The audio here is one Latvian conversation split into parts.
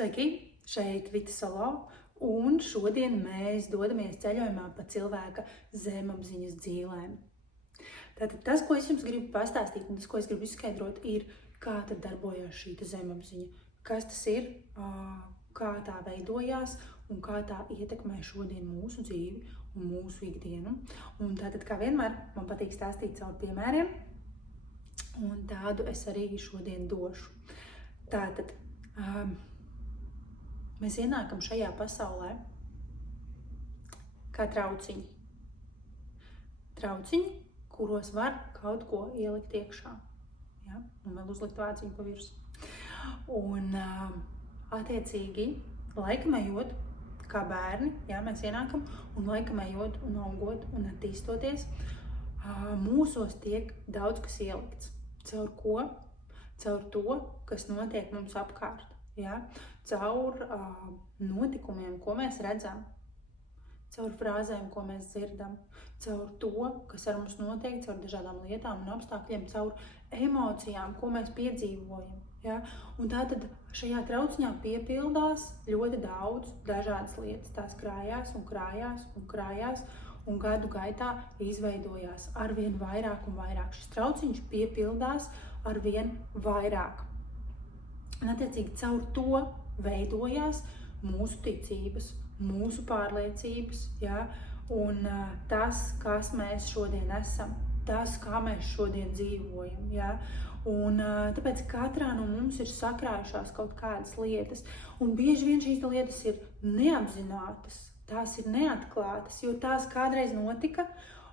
Sveiki, šeit Vita Salo, un šodien mēs dodamies ceļojumā pa cilvēka zemapziņas dzīvēm. Tātad tas, ko es jums gribu pastāstīt, un tas, ko es gribu izskaidrot, ir, kā tad darbojās šī zemapziņa, kas tas ir, kā tā veidojās un kā tā ietekmē šodien mūsu dzīvi un mūsu ikdienu. Un tātad, kā vienmēr, man patīk stāstīt caur piemēriem, un tādu es arī šodien došu. Tātad, mēs ienākam šajā pasaulē kā trauciņi. Trauciņi, kuros var kaut ko ielikt iekšā. Ja? Un vēl uzlikt vāciņu pa virsmu. Un attiecīgi, laikam ejot, kā bērni, ja, mēs ienākam, un laikam ejot un augot un attīstoties, mūsos tiek daudz kas ielikts. Caur ko? Caur to, kas notiek mums apkārt. Ja? Caur notikumiem, ko mēs redzam, caur frāzēm, ko mēs dzirdam, caur to, kas ar mums notiek, caur dažādām lietām un apstākļiem, caur emocijām, ko mēs piedzīvojam. Ja? Un tātad šajā trauciņā piepildās ļoti daudz dažādas lietas. Tās krājās un krājās un krājās, un gadu gaitā izveidojās arvien vairāk un vairāk. Šis trauciņš piepildās arvien vairāk. Un attiecīgi caur to veidojās mūsu ticības, mūsu pārliecības, ja? Un tas, kas mēs šodien esam, tas, kā mēs šodien dzīvojam. Ja? Un tāpēc katrā no mums ir sakrājušās kaut kādas lietas, un bieži vien šīs lietas ir neapzinātas, tās ir neatklātas, jo tās kādreiz notika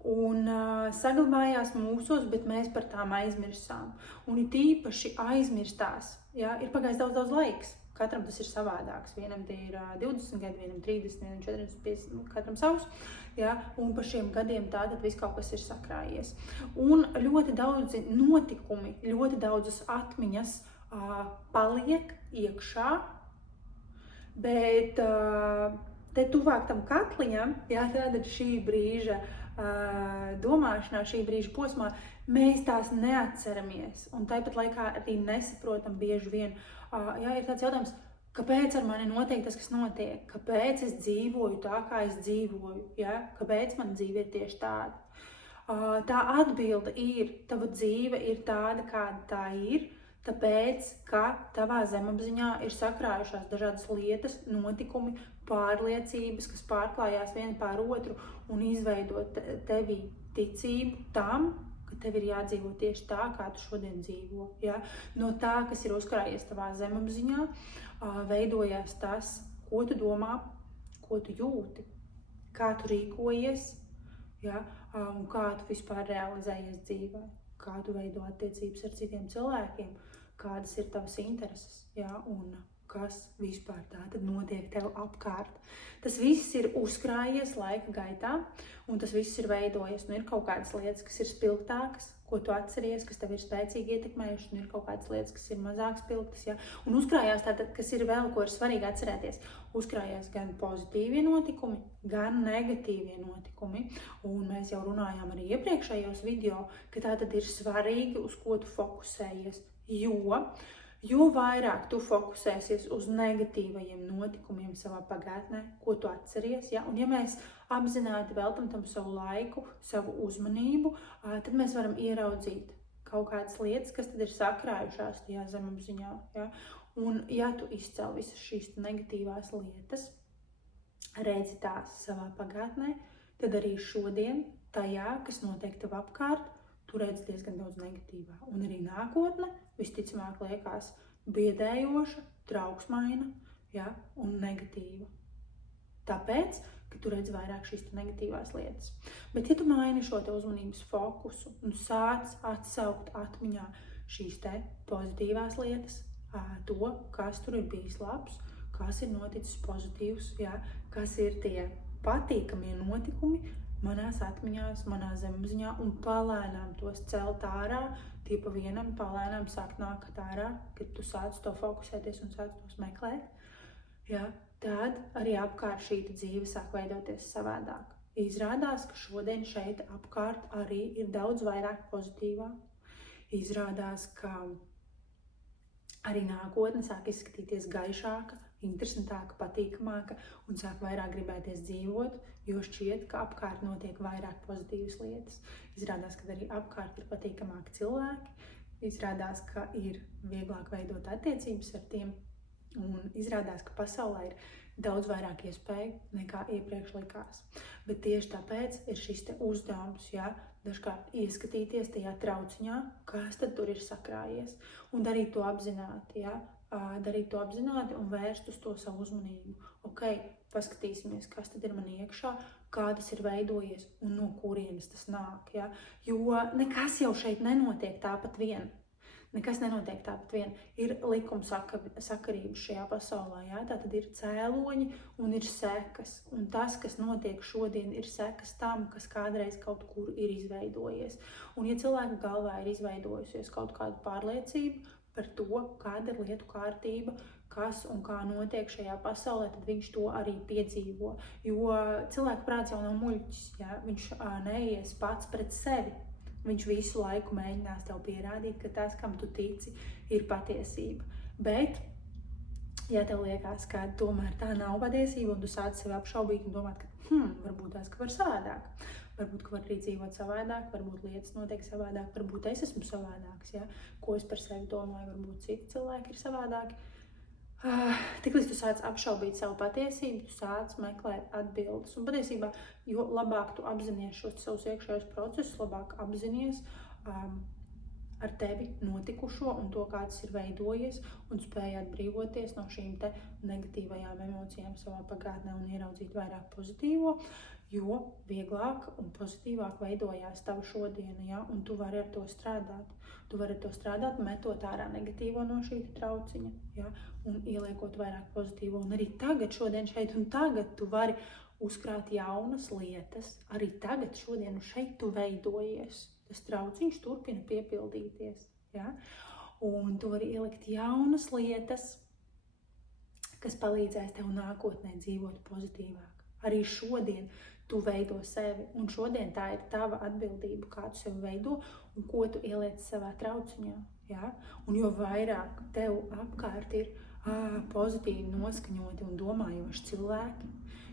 un saglabājās mūsos, bet mēs par tām aizmirsām. Un it īpaši aizmirstās, ja, ir pagājis daudz laiks. Katram tas ir savādāks. Vienam tie ir 20 gadi, vienam 30, vienam 40, 50, katram savs. Ja, un par šiem gadiem tātad viss kaut kas ir sakrājies. Un ļoti daudzi notikumi, ļoti daudzas atmiņas paliek iekšā, bet te tuvāk tam katliņam, ja, tātad šī brīža domāšanā, šī brīža posmā, mēs tās neatceramies. Un tāpat laikā arī nesaprotam bieži vien. Ja, ir tāds jautājums, kāpēc ar mani notiek tas, kas notiek? Kāpēc es dzīvoju tā, kā es dzīvoju? Ja? Kāpēc man dzīve ir tieši tāda? Tā atbilde ir, tava dzīve ir tāda, kāda tā ir, tāpēc, ka tavā zemapziņā ir sakrājušās dažādas lietas, notikumi, pārliecības, kas pārklājās viena pār otru un izveido tevī ticību tam, ka tev ir jādzīvo tieši tā, kā tu šodien dzīvo. Ja? No tā, kas ir uzkrājies tavā zemapziņā, veidojās tas, ko tu domā, ko tu jūti, kā tu rīkojies, ja? Un kā tu vispār realizējies dzīvē, kā tu veido attiecības ar citiem cilvēkiem, kādas ir tavas intereses, ja? Un kas vispār tā tad notiek tev apkārt. Tas viss ir uzkrājies laika gaitā, un tas viss ir veidojies. Nu, ir kaut kādas lietas, kas ir spilgtākas, ko tu atceries, kas tev ir spēcīgi ietekmējuši, un ir kaut kādas lietas, kas ir mazāk spilgtas. Ja? Un uzkrājās tātad, kas ir vēl, ko ir svarīgi atcerēties, uzkrājās gan pozitīvie notikumi, gan negatīvie notikumi. Un mēs jau runājām arī iepriekšējos video, ka tātad ir svarīgi, uz ko tu fokusējies, jo vairāk tu fokusēsies uz negatīvajiem notikumiem savā pagātnē, ko tu atceries, ja? Un ja mēs apzināti veltam tam savu laiku, savu uzmanību, tad mēs varam ieraudzīt kaut kādas lietas, kas tad ir sakrājušās tajā zemapziņā. Ja? Un ja tu izcel visas šīs negatīvās lietas, redzi tās savā pagātnē, tad arī šodien tajā, kas notiek tev apkārt, tu redzi diezgan daudz negatīvā. Un arī nākotne visticamāk liekas biedējoša, trauksmaina, ja, un negatīva. Tāpēc, ka tu redzi vairāk šīs negatīvās lietas. Bet ja tu maini šo te uzmanības fokusu un sāc atsaukt atmiņā šīs te pozitīvās lietas, to, kas tur ir bijis labs, kas ir noticis pozitīvs, ja, kas ir tie patīkamie notikumi, manās atmiņās, manā zemapziņā, un palēnām tos celt ārā, tie pa vienam palēnām sāk nākt ārā, kad tu sāc to fokusēties un sāc tos meklēt, ja, tad arī apkārt šī dzīve sāk veidoties savādāk. Izrādās, ka šodien šeit apkārt arī ir daudz vairāk pozitīvā. Izrādās, ka arī nākotne sāk izskatīties gaišāka, interesantāka, patīkamāka un sāk vairāk gribēties dzīvot, jo šķiet, ka apkārt notiek vairāk pozitīvas lietas. Izrādās, ka arī apkārt ir patīkamāki cilvēki, izrādās, ka ir vieglāk veidot attiecības ar tiem, un izrādās, ka pasaulē ir daudz vairāk iespēju nekā iepriekš likās. Bet tieši tāpēc ir šis te uzdevums, ja, dažkārt ieskatīties tajā trauciņā, kas tad tur ir sakrājies, un darīt to apzināti, ja, darīt to apzināti un vērst uz to savu uzmanību. Ok, paskatīsimies, kas tad ir man iekšā, kā tas ir veidojies un no kurienes tas nāk, ja, jo nekas jau šeit nenotiek tāpat vien. Nekas nenotiek tāpat vien. Ir likuma sakarības šajā pasaulē, ja? Tātad ir cēloņi un ir sekas. Un tas, kas notiek šodien, ir sekas tam, kas kādreiz kaut kur ir izveidojies. Un ja cilvēka galvā ir izveidojusies kaut kāda pārliecība par to, kāda ir lietu kārtība, kas un kā notiek šajā pasaulē, tad viņš to arī piedzīvo. Jo cilvēka prāts jau nav muļķis, ja? Viņš neies pats pret sevi. Viņš visu laiku mēģinās tev pierādīt, ka tas, kam tu tici, ir patiesība. Bet, ja tev liekas, ka tomēr tā nav patiesība, un tu sāc sevi apšaubīt un domāt, ka varbūt tās, ka var savādāk, varbūt, ka var arī dzīvot savādāk, varbūt lietas notiek savādāk, varbūt es esmu savādāks, ja? Ko es par sevi domāju, varbūt citi cilvēki ir savādāki. Tiklīdz tu sāc apšaubīt savu patiesību, tu sāc meklēt atbildes. Un patiesībā, jo labāk tu apzinies šos savus iekšējos procesus, labāk apzinies ar tevi notikušo un to, kā tas ir veidojies, un spēj atbrīvoties no šīm te negatīvajām emocijām savā pagātnē un ieraudzīt vairāk pozitīvo, jo vieglāk un pozitīvāk veidojās tava šodiena, ja? Un tu vari ar to strādāt. Tu vari ar to strādāt, metot ārā negatīvo no šī trauciņa, ja? Un ieliekot vairāk pozitīvo. Un arī tagad, šodien, šeit un tagad tu vari uzkrāt jaunas lietas. Arī tagad, šodien un šeit tu veidojies. Tas trauciņš turpina piepildīties, ja? Un tu vari ielikt jaunas lietas, kas palīdzēs tev nākotnē dzīvot pozitīvāk. Arī šodien tu veido sevi, un šodien tā ir tava atbildība, kā tu sevi veido un ko tu ieliec savā trauciņā. Ja? Un jo vairāk tev apkārt ir pozitīvi noskaņoti un domājoši cilvēki,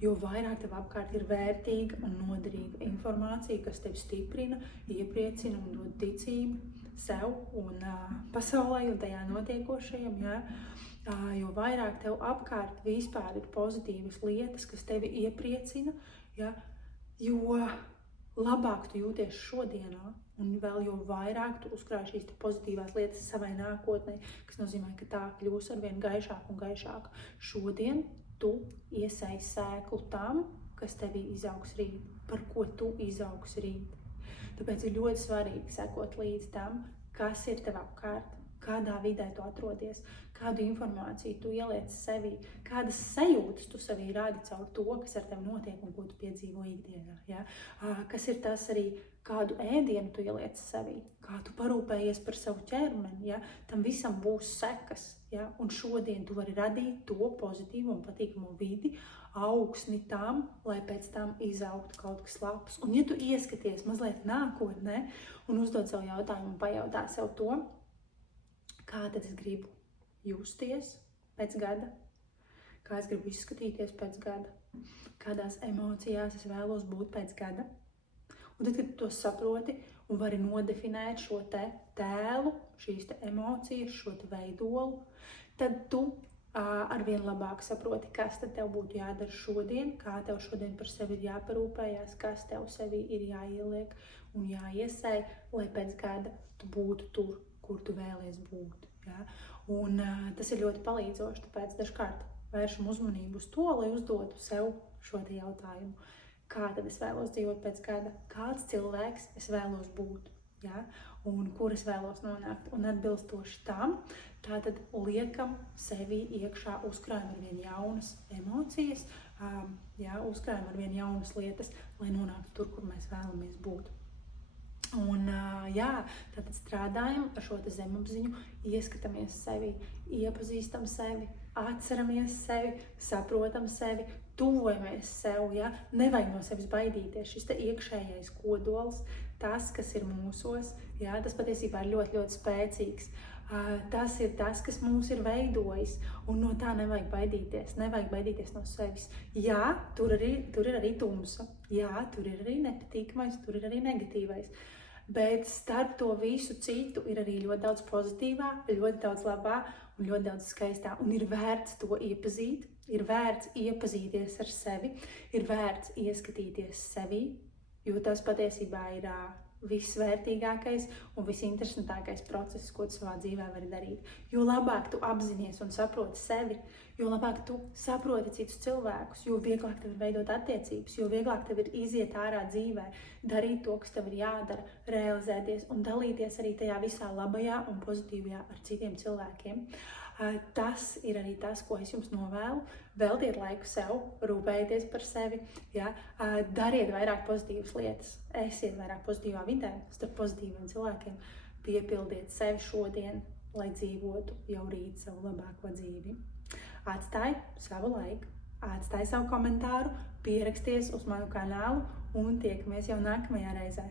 jo vairāk tev apkārt ir vērtīga un noderīga informācija, kas tevi stiprina, iepriecina un dod ticību sev un pasaulē un tajā notiekošajam. Ja? Jo vairāk tev apkārt vispār ir pozitīvas lietas, kas tevi iepriecina, ja? Jo labāk tu jūties šodienā un vēl jo vairāk tu uzkrāj šīs pozitīvās lietas savai nākotnē, kas nozīmē, ka tā kļūs arvien gaišāk un gaišāk. Šodien tu iesēji sēklu tam, kas tevī izaugs rīt, par ko tu izaugs rīt. Tāpēc ir ļoti svarīgi sekot līdz tam, kas ir tev apkārt, kādā vidē tu atrodies, kādu informāciju tu ieliec sevī, kādas sajūtas tu sevī rādi caur to, kas ar tevi notiek un ko tu piedzīvo ikdienā. Ja? Kas ir tas arī, kādu ēdienu tu ieliec sevī, kā tu parūpējies par savu ķermeni, ja? Tam visam būs sekas. Ja? Un šodien tu vari radīt to pozitīvo un patīkamo vidi, augsni tam, lai pēc tam izaugtu kaut kas labs. Un ja tu ieskaties mazliet nākotnē un uzdod savu jautājumu un pajautā sev to, kā tad es gribu justies pēc gada, kā es gribu izskatīties pēc gada, kādās emocijās es vēlos būt pēc gada. Un tad, kad tu to saproti un vari nodefinēt šo te tēlu, šīs te emocijas, šo te veidolu, tad tu arvien labāk saproti, kas tad tev būtu jādara šodien, kā tev šodien par sevi ir jāparūpējās, kas tev sevī ir jāieliek un jāiesēj, lai pēc gada tu būtu tur, kur tu vēlies būt. Ja? Un tas ir ļoti palīdzoši, tāpēc dažkārt vēršam uzmanību uz to, lai uzdotu sev šo te jautājumu. Kā tad es vēlos dzīvot pēc gada? Kāds cilvēks es vēlos būt? Ja? Un kur es vēlos nonākt? Un atbilstoši tam, tātad liekam sevi iekšā, uzkrājam arvien jaunas emocijas, uzkrājam arvien jaunas lietas, lai nonāktu tur, kur mēs vēlamies būt. Un tātad strādājam ar šo zemapziņu, ieskatāmies sevi, iepazīstam sevi, atceramies sevi, saprotam sevi, tuvojamies sev, ja? Nevajag no sevis baidīties, šis te iekšējais kodols, tas, kas ir mūsos, ja? Tas patiesībā ir ļoti, ļoti spēcīgs. Tas ir tas, kas mūs ir veidojis, un no tā nevajag baidīties no sevis. Jā, tur ir arī tumsa, jā, tur ir arī nepatīkamais, tur ir arī negatīvais. Bet starp to visu citu ir arī ļoti daudz pozitīvā, ļoti daudz labā un ļoti daudz skaistā. Un ir vērts to iepazīt, ir vērts iepazīties ar sevi, ir vērts ieskatīties sevī, jo tas patiesībā ir vissvērtīgākais un visinteresantākais process, ko tu savā dzīvē vari darīt. Jo labāk tu apzinies un saproti sevi, jo labāk tu saproti citus cilvēkus, jo vieglāk tev ir veidot attiecības, jo vieglāk tev ir iziet ārā dzīvē, darīt to, kas tev ir jādara, realizēties un dalīties arī tajā visā labajā un pozitīvajā ar citiem cilvēkiem. Tas ir arī tas, ko es jums novēlu. Veltiet laiku sev, rūpējieties par sevi, ja? Dariet vairāk pozitīvas lietas, esiet vairāk pozitīvā vidē, starp pozitīviem cilvēkiem, piepildiet sevi šodien, lai dzīvotu jau rīt savu labāko dzīvi. Atstāj savu laiku, atstāj savu komentāru, pieraksties uz manu kanālu un tiekamies jau nākamajā reizē.